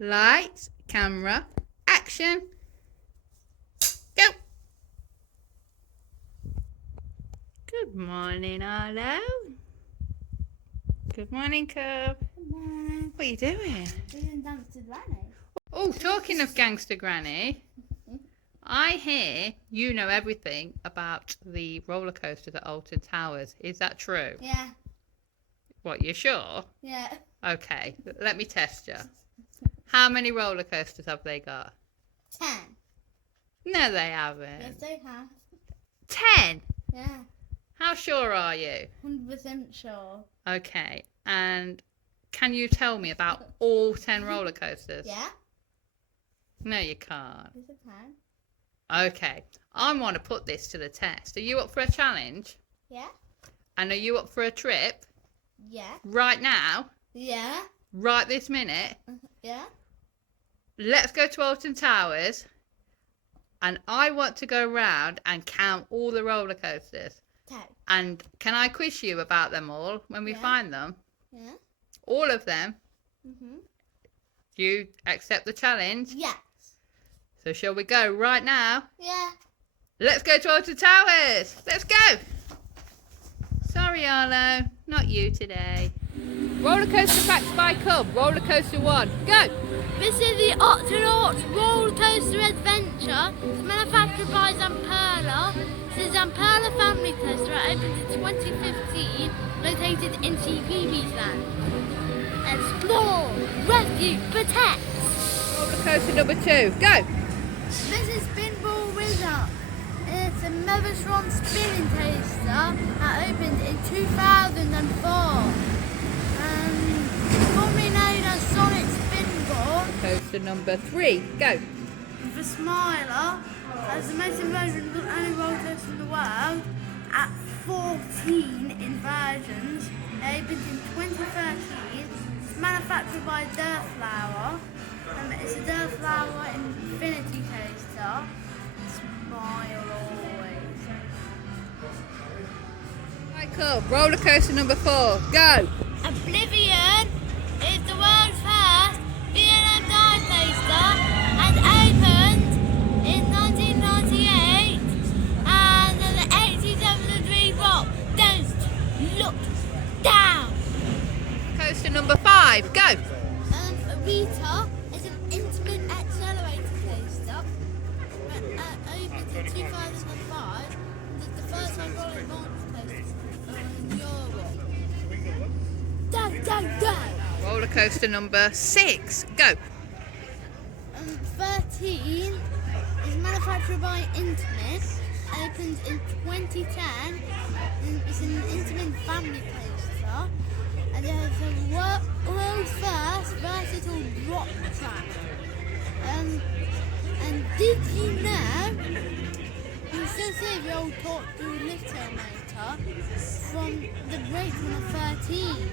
Lights, camera, action. Go. Good morning, Arlo. Good morning, Cub. Good morning. What are you doing? Doing Gangster Granny. Oh, talking of Gangster Granny, I hear you know everything about the roller coasters at Alton Towers. Is that true? Yeah. What, you sure? Yeah. Okay, let me test you. How many roller coasters have they got? 10. No, they haven't. Yes, they have. 10? Yeah. How sure are you? 100% sure. Okay, and can you tell me about all 10 roller coasters? Yeah. No, you can't. Yes, I can. Okay, I want to put this to the test. Are you up for a challenge? Yeah. And are you up for a trip? Yeah. Right now? Yeah. Right this minute? Yeah. Let's go to Alton Towers, and I want to go round and count all the roller coasters. Okay. And can I quiz you about them all when we Yeah. find them? Yeah. All of them? Mhm. Do you accept the challenge? Yes. So shall we go right now? Yeah. Let's go to Alton Towers. Let's go. Sorry, Arlo, not you today. Roller coaster facts by Cub. Roller coaster 1. Go. This is the Autistic roller coaster adventure. It's manufactured by Zamperla. It's a Zamperla family coaster. It opened in 2015, located in TV's land. Explore, rescue, protect. Roller coaster number 2. Go. This is Spinball Wizard. It's a Megatron spinning coaster that opened in 2004. Formerly known as Sonic Spinball. Coaster number 3. Go. The Smiler has the most inversions of any roller coaster in the world at 14 inversions. It opened in 2013. It's manufactured by Dirtflower. It's a Dirtflower Infinity coaster. Smile always. Right, Cub. Roller coaster number 4. Go. Oblivion is the world's first B&M dive coaster and opened in 1998 and the 87-degree drop. Don't look down. Coaster number 5. Go. Rita is an intimate accelerator coaster. Opened in 2005. It's the first hydraulic launch coaster in Europe. Go. Roller coaster number 6. Go. 13 is manufactured by Intimate. Opened in 2010. It's an Intimate family coaster. And it has the world's first versatile drop track. And did you know, you still see the old talk-through lift motor from the break number 13.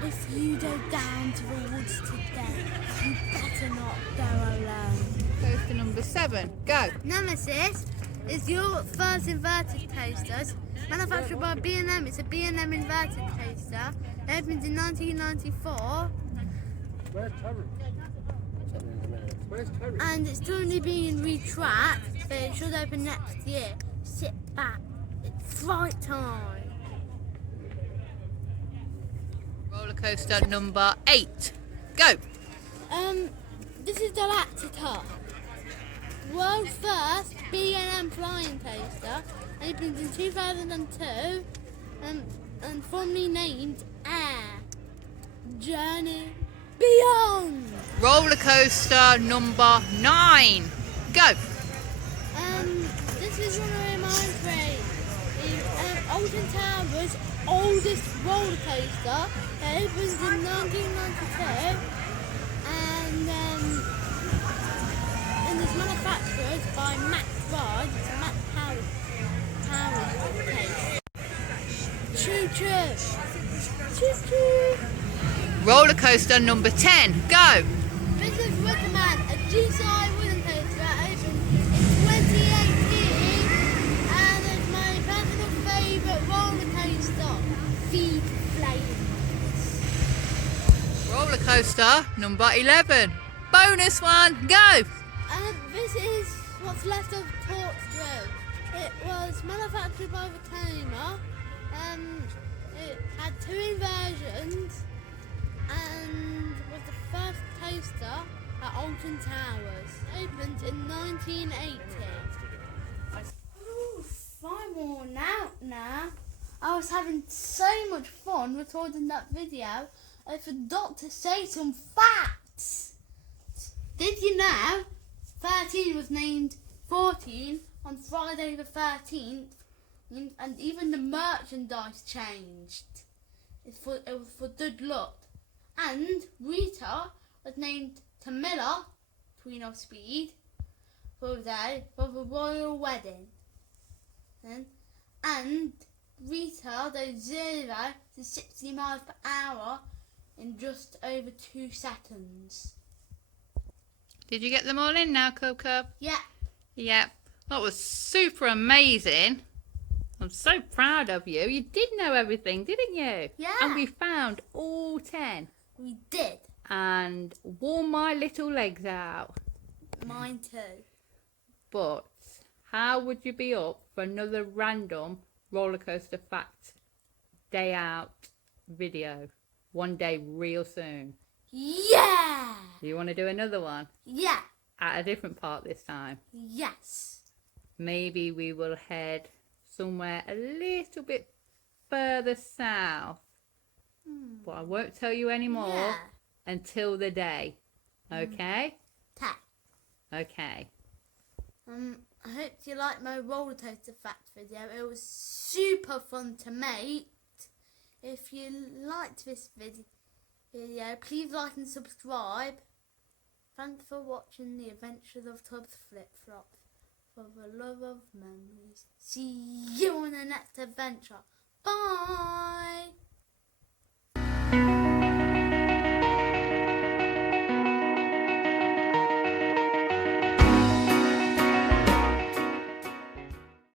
If you go down to the woods today, you better not go alone. Coaster number 7. Go. Nemesis is Europe's first inverted coaster. Manufactured by B&M, it's a B&M inverted coaster. It opened in 1994. And it's currently being retracked, but it should open next year. Sit back, it's flight time. Roller coaster number 8. Go. This is Galactica. World's first B&M flying coaster, opened in 2002, and formerly named Air Journey Beyond. Roller coaster number 9. Go. This is one of my favourites. The Alton Towers' oldest roller coaster. It opened in 1992, and is manufactured by Max Ride. It's a Max Power case. Choo choo. Choo choo. Roller coaster number 10. Go. This is Wickerman, a GCI wooden coaster that opened in 2018, and it's my personal favourite roller coaster. Feed flames. roller coaster number 11. Bonus one, go! This is what's left of Torch Drill. It was manufactured by Vekoma. It had 2 inversions and was the first coaster at Alton Towers. Opened in 1980. Ooh, 5 more now. I was having so much fun recording that video. I forgot to say some facts. Did you know 13 was named 14 on Friday the 13th, and even the merchandise changed. It was for good luck. And Rita was named Camilla, Queen of Speed, for the royal wedding. And Rita goes 0 to 60 miles per hour in just over 2 seconds. Did you get them all in now, Cub? Yeah. Yep. That was super amazing. I'm so proud of you. You did know everything, didn't you? Yeah. And we found all 10. We did. And wore my little legs out. Mine too. But how would you be up for another random roller coaster fact day out video one day real soon? Yeah. Do you want to do another one? Yeah. At a different park this time? Yes. Maybe we will head somewhere a little bit further south. But I won't tell you anymore Yeah. until the day. Okay? Okay. I hope you liked my roller coaster fact video. It was super fun to make. If you liked this video, please like and subscribe. Thanks for watching the adventures of Tubbs Flip Flops. For the love of memories. See you on the next adventure. Bye.